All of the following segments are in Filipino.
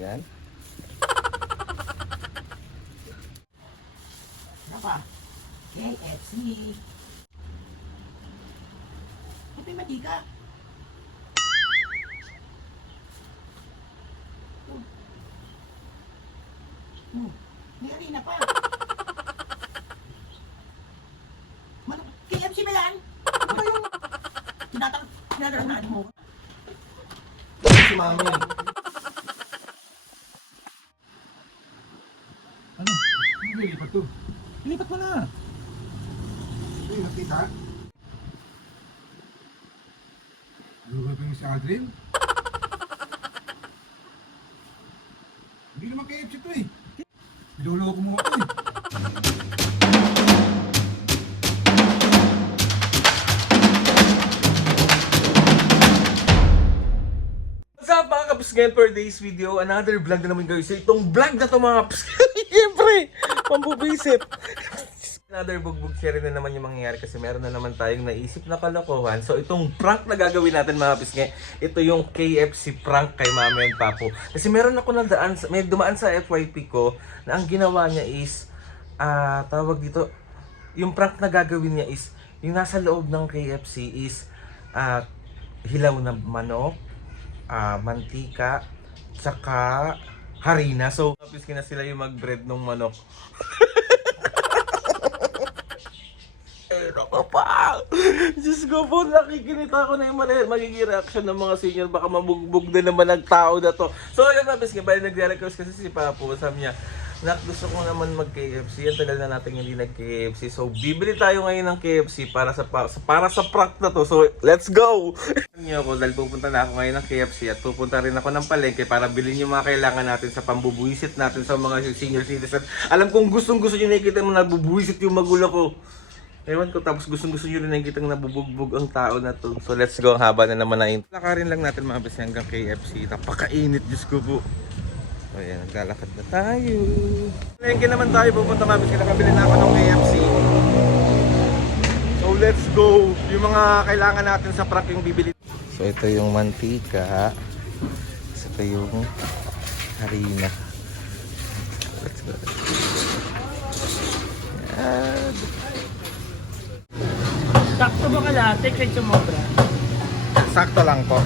Ayan. Napa, KFC. Ito yung matika. May harina pa. KFC ba yan? Ano ba yung tinatanggalan mo? Si Mami. Ano? Hindi lipat to. Lipat mo na. Hindi nakita. Lugar pa yung si Adrian. Hindi naman KFC to eh. Niloloko mo ako eh. What's up mga kaps? Ngayon for today's video, another vlog na naman guys. So itong vlog na to mga kaps, siyempre, pambubisit. Another bugbog share na naman yung mangyayari kasi meron na naman tayong naisip na kalokohan. So itong prank na gagawin natin mga kaps, ito yung KFC prank kay Mama and Papo. Kasi meron ako may dumaan sa FYP ko na ang ginawa niya is, tawag dito, yung prank na gagawin niya is, yung nasa loob ng KFC is, hilaw na manok, mantika, tsaka harina. So, tapos na sila yung mag-bread ng manok. Ano pa? Diyos ko po, nakikinita ako na yung magiging reaction ng mga senior. Baka mabugbog na naman ang tao na to. So, ayun tapos nga, bali nagre-request kasi si Papo. Sabi niya, nak, gusto ko naman mag-KFC. Yan, tagal na natin hindi nag-KFC. So, bibili tayo ngayon ng KFC para sa prank na to. So, let's go! Niyo ako dahil pupunta na ako ngayon ng KFC at pupunta rin ako ng palengke para bilhin yung mga kailangan natin sa pambubuisit natin sa mga senior citizen. Alam kong gustong-gusto nyo nakikita mo nabubuisit yung magulo ko. Ewan ko, tapos gustong-gusto nyo rin nakikita nabubugbog ang tao na to. So, let's go. Haba na naman na yun. Lakarin lang natin mga besi hanggang KFC. Napakainit, Diyos ko po. So, ayan, naglalakad na tayo. Palengke naman tayo, pupunta mga besi. Nakabili na ako ng KFC. So, let's go. Yung mga kailangan natin sa prank yung bibili. So, ito yung mantika. So, ito yung harina. Let's go. Ayan. Sakto ba kalate kay sumobra? Sakto lang po.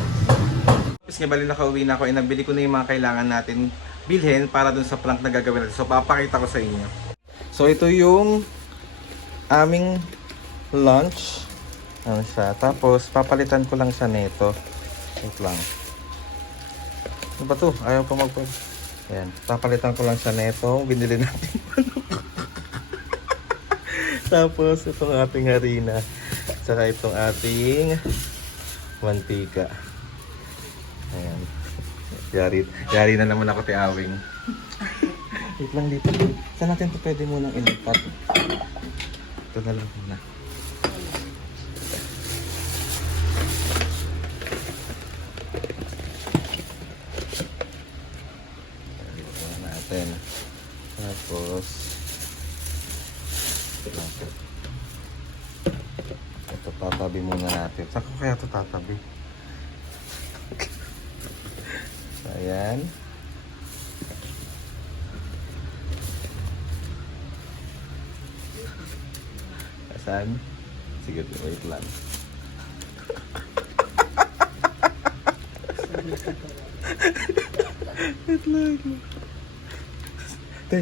Tapos nga bali nakauwi na ako, nabili ko na yung mga kailangan natin bilhin para dun sa prank na gagawin natin. So papakita ko sa inyo. So ito yung aming lunch. Ano siya? Tapos papalitan ko lang siya nito. Wait lang. Ano ba to? Ayaw pa Ayan. Papalitan ko lang siya nito. Binili natin. Tapos itong ating harina. Saka itong ating mantika. Ayan. Yari na naman ako tiawing. Wait lang dito. Saan natin ito pwede munang ilipat? Ito na lang muna. Ito natin. Tapos ito tatabi muna natin. Saan ko kaya ito tatabi? Ayan. Saan? Sige, wait lang. Wait lang. Te.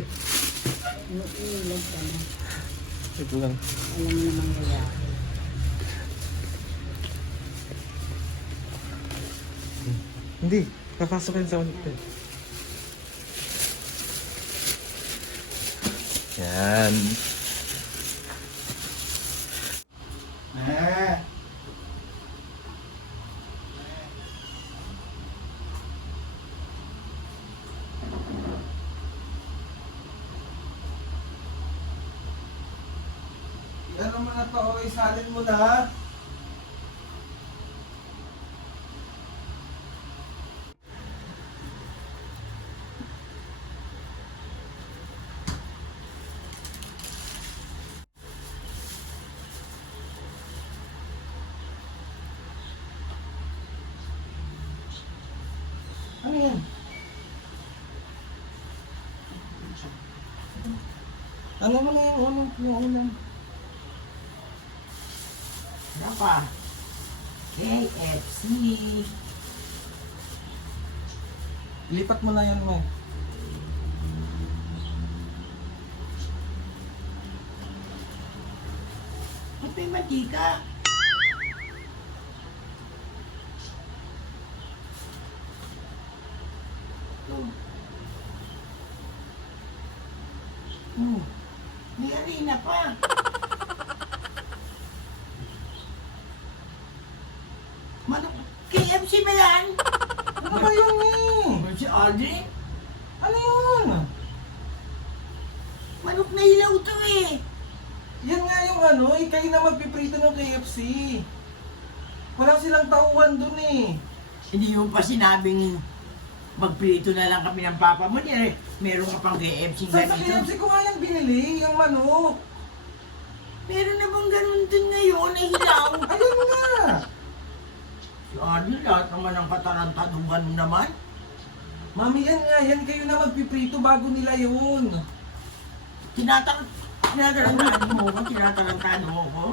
Wait lang. Alam mo naman kaya. Hindi. Papasok yun sa ulit. Yan. Yan naman na to. Isalin mo na. Ano yan? Ano mo na yung ulam? Ano pa? KFC. Lipat mo na yan, May. Ba't may mantika? Ito. May harina pa. Manok, KFC ba yan? Ano ba yun eh? Si Audrey? Ano yun? Manok na ilaw to eh. Yan nga yung ano, kayo na magpiprito ng KFC. Wala silang tauhan dun eh. Hindi mo pa sinabing magprito na lang kami ng papa mo. Meron ka pang KFC Sa ganito. KFC ko nga yung binili, yung manok. Meron na bang ganun din ngayon na hilaw? Ayun nga. Si Audrey, lahat naman ng katarantaduhan naman. Mami, yan nga, yan kayo na magpiprito bago nila yun. Tinatarantado mo ko? Tinatarantado mo ko?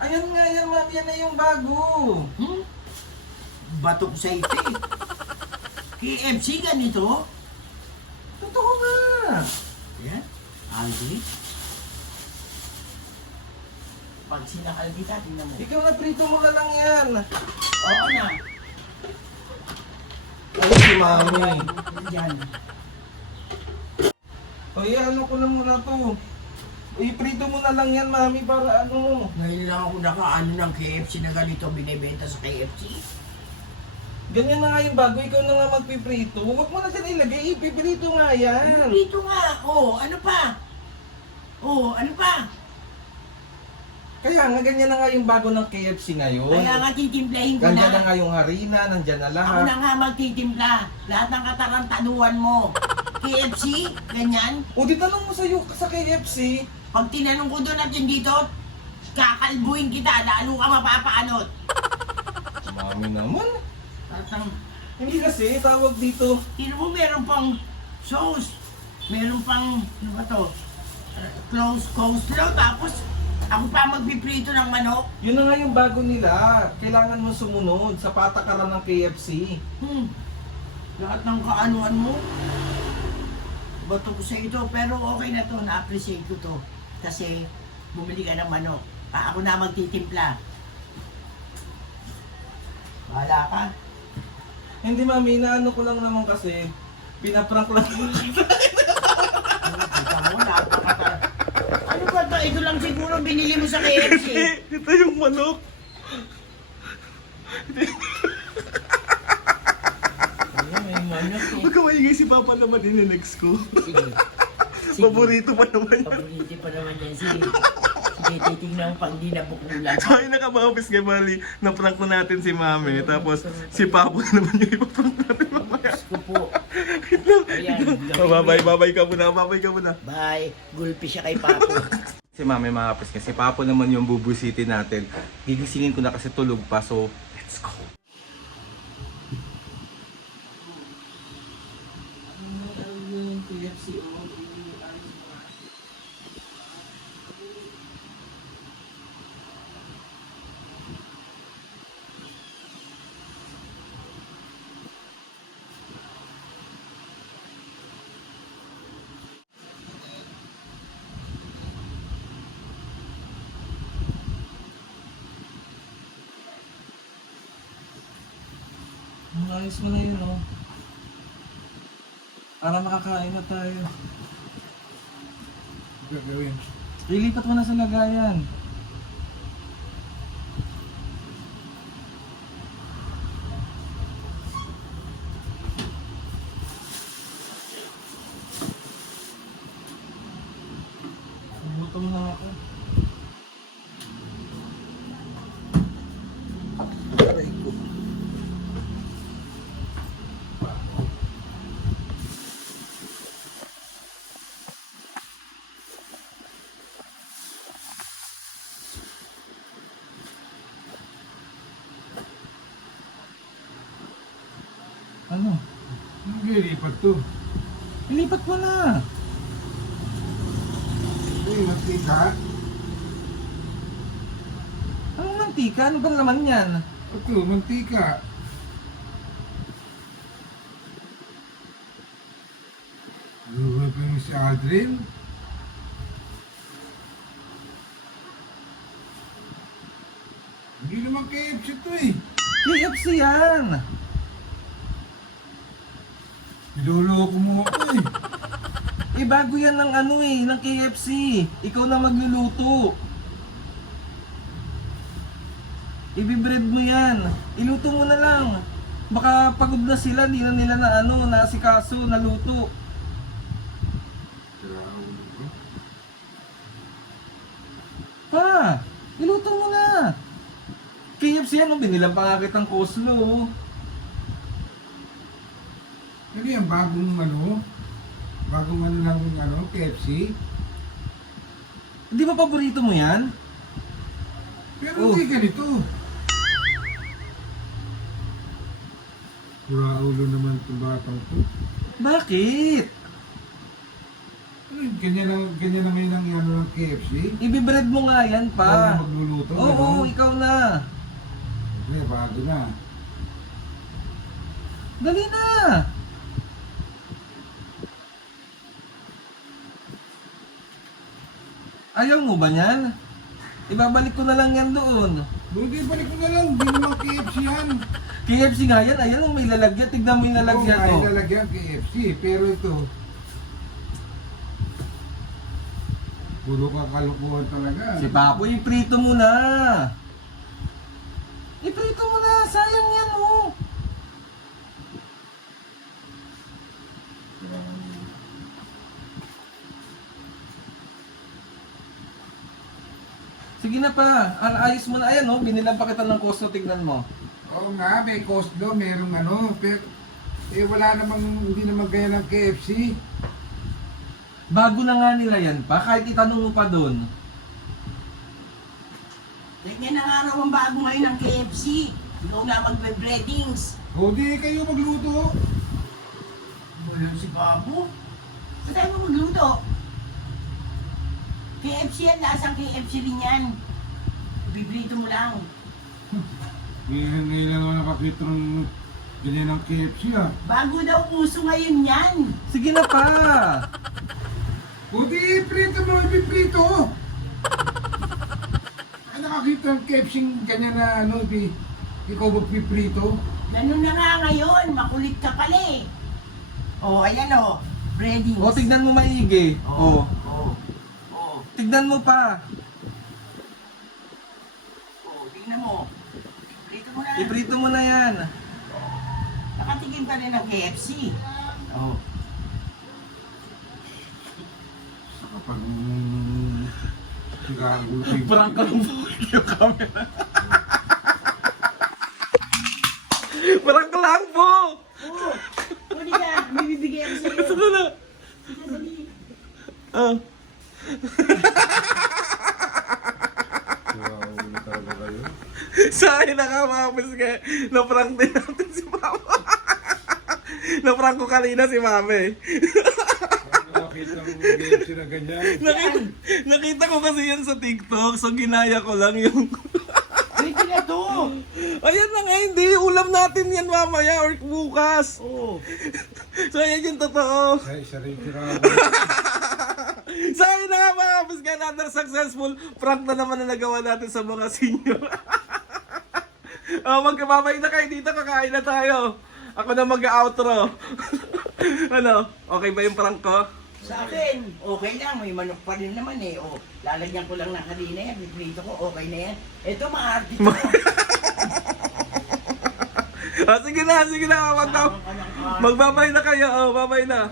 Ayun nga, yan mami, yan na yung bago. Batok sa ito eh. KFC ganito? Totoo nga. Yan. Aldi. Pag sinakal kita, tingnan mo. Ikaw na prito mo na lang yan. Oo na. Ay, si mami. Yan. O ano ko na muna to. Iprito mo na lang yan, mami, para ano. Ngayon lang ako nakaano ng KFC na ganito binibenta sa KFC. Ganyan na nga yung bago, ikaw na nga magpiprito. Huwag mo na dyan ilagay, ipiprito nga yan. Dito nga. Oh, ano pa? Oh, ano pa? Kaya nga, ganyan na nga yung bago ng KFC ngayon. Kaya nga titimplahin ko Ganyan na na. nga yung harina, nandyan na Ako lahat. na nga magtitimpla. Lahat ng katarantaduhan mo. KFC, ganyan. O di tanong mo sa KFC. Pag tinanong ko doon at yung dito, kakalbuhin kita, lalo ka mapapaanot. Mami naman. Tatang, Hindi kasi, tawag dito. tino mo meron pang sauce. Meron pang, ano ba to? Coleslaw, tapos ako pa magpiprito ng manok. Yun na nga yung bago nila. Kailangan mo sumunod sa patakaran ng KFC. Lahat ng kaanuan mo. Bato ko sa ito, pero okay na to, na-appreciate ko to. Kasi bumili ka ng manok. Ako na magtitimpla. Wala ka. Hindi mami, naano ko lang naman kasi. Pinaprank lang. Kita mo, napakata. Ano ba to? Ito lang siguro binili mo sa KFC. Ito yung manok. Ayun, may manok eh. Huwag ka maingay si Papa naman in-next ko. Sige. Paborito pa naman yan. Paborito pa naman yan. Sige. Sige, titignan mo pang di nabukulan. So ayun nakabawis kay Bali, na-prank na natin si Mami. Tapos si Papa naman yung ipaprank natin mamaya. Diyos ko po. Ayan, Babay ka muna. Bye. Gulpi siya kay Papo. Si Mami makapis ka. Si Papa naman yung bubusitin natin. Gigisingin ko na kasi tulog pa. So, let's go. Ayos mo na yun, oh. Para makakain na tayo. Gagawin. Ilipat mo na sa lagayan. Gutom na ako. Aray ko. Ano? Nililipat to. Ilipat mo na. eh, mantika. Anong mantika? Ano ba naman yan? Ito, mantika. Ano ba yung si Aldrin? Hindi naman KFC ito eh. KFC yan! Niloloko mo ako eh. Eh, bago yan ng ano eh, ng KFC. Ikaw na magluluto. Ibibread mo yan. Iluto mo na lang. Baka pagod na sila, di na nila na ano, naasikaso, naluto. Pa, iluto mo na. KFC yan, binilang pa nga kitang coleslaw. Ano yan, bagong ano? Bagong ano lang ano, KFC? Hindi ba paborito mo yan? Pero Oh. hindi ganito. Pura ulo naman itong batang to. Bakit? Ano yun, ganyan na ngayon ang ano ng KFC? Ibibread mo nga yan, Ikaw pa. na magluluto, Oo, gano'n? ikaw na. Hindi, bago na. Dali na. Ayaw mo ba yan? Ibabalik ko na lang yan doon. Hindi, balik ko na lang. Hindi naman KFC yan. KFC nga yan, ayan ang may lalagyan. Tignan mo yung lalagyan Oo, ko. may lalagyan KFC. Pero ito, puro kakalukuhan talaga. Si Papo, iprito mo na. Iprito mo na, sayang yan mo. Sige na pa, ayos mo na. Ayan oh, binilang pa kita ng costo, tignan mo. Oo nga, may coleslaw, merong ano. Pero, wala namang, hindi naman gaya ng KFC. Bago na nga nila yan pa, kahit itanong mo pa doon. Ganyan na nga raw ang bago ngayon ng KFC. Ikaw na magbe-breadings. O di kayo magluto. Bulong si Babu. Saan tayo mo magluto? KFC yan, lasang KFC rin yan. Bibrito mo lang. Ngayon lang ako nakakita ng ganyan ng KFC ah. Bago daw uso ngayon yan. Sige na pa. O di, prito mo, ipiprito. Ay, nakakita ng KFC ganyan na ano, ikaw magpiprito. Ganun na nga ngayon, makulit ka pala eh. Oh, ayan oh, breadings. O, tignan mo maigi. O, Oh. tignan mo pa. Oh, tingnan mo. Prito mo na. Iprito mo na yan. Nakatingin ka rin ng KFC. Oh. Kapag siguro kayo. Parang ka lang yung camera. Parang ka lang po. Oh, hindi ka, may bibigay ako sa'yo. Ito na. Sige, dali. Ah. Wow, talaga kayo. Sa akin nakamapis ka. Na-prank din natin si Mama. Na-prank ko kanina si Mama eh. Nakakita ng KFC na ganyan. Nakita ko kasi yan sa TikTok, so ginaya ko lang yung... Pwede na to. Ayan na nga, hindi. Ulam natin yan mamaya or bukas. Oh. So ayan yung totoo. Isa rin sira. Sa akin na nga mga kapis, kaya another successful prank na naman na nagawa natin sa mga senior. Magkababay na kayo dito, kakain na tayo. Ako na mag-outro. Ano, okay ba yung prank ko? Sa akin, okay lang. May manok pa rin naman eh. Oh, lalagyan ko lang ng harina yan. Biprito ko, okay na yan. Ito, maarte to. Sige na, magbabay na kayo. Babay na.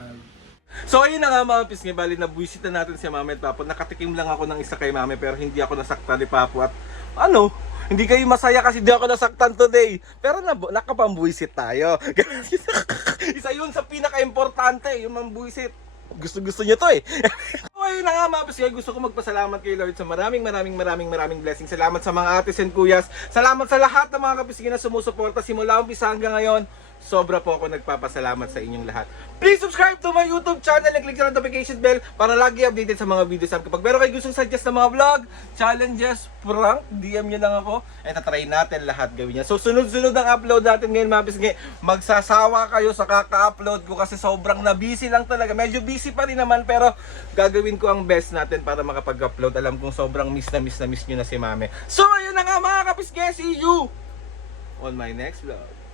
So ayun na nga mga pisngi, bali na buwisit na natin si Mama at Papo. Nakatikim lang ako ng isa kay Mama pero hindi ako nasaktan ni Papo at ano, hindi kayo masaya kasi di ako nasaktan today. Pero nakapambuwisit tayo. Isa yun sa pinaka-importante, yung mambuwisit. Gusto niya to eh. So ayun na nga mga pisngi, gusto ko magpasalamat kay Lord sa maraming blessings. Salamat sa mga atis and kuyas. Salamat sa lahat ng mga kapisngi na sumusuporta simula umpisa hanggang ngayon. sobra po ako nagpapasalamat sa inyong lahat. Please subscribe to my YouTube channel and click the notification bell para lagi updated sa mga videos. Kapag meron kayo gustong suggest na mga vlog, challenges, prank, DM nyo lang ako. And tatry natin lahat gawin yan. So sunod-sunod ang upload natin ngayon mga pisngi. Magsasawa kayo sa kaka-upload ko kasi sobrang na-busy lang talaga. Medyo busy pa rin naman pero gagawin ko ang best natin para makapag-upload. Alam kong sobrang miss na miss nyo na si Mame. So ayun na nga mga kapisngi, see you on my next vlog.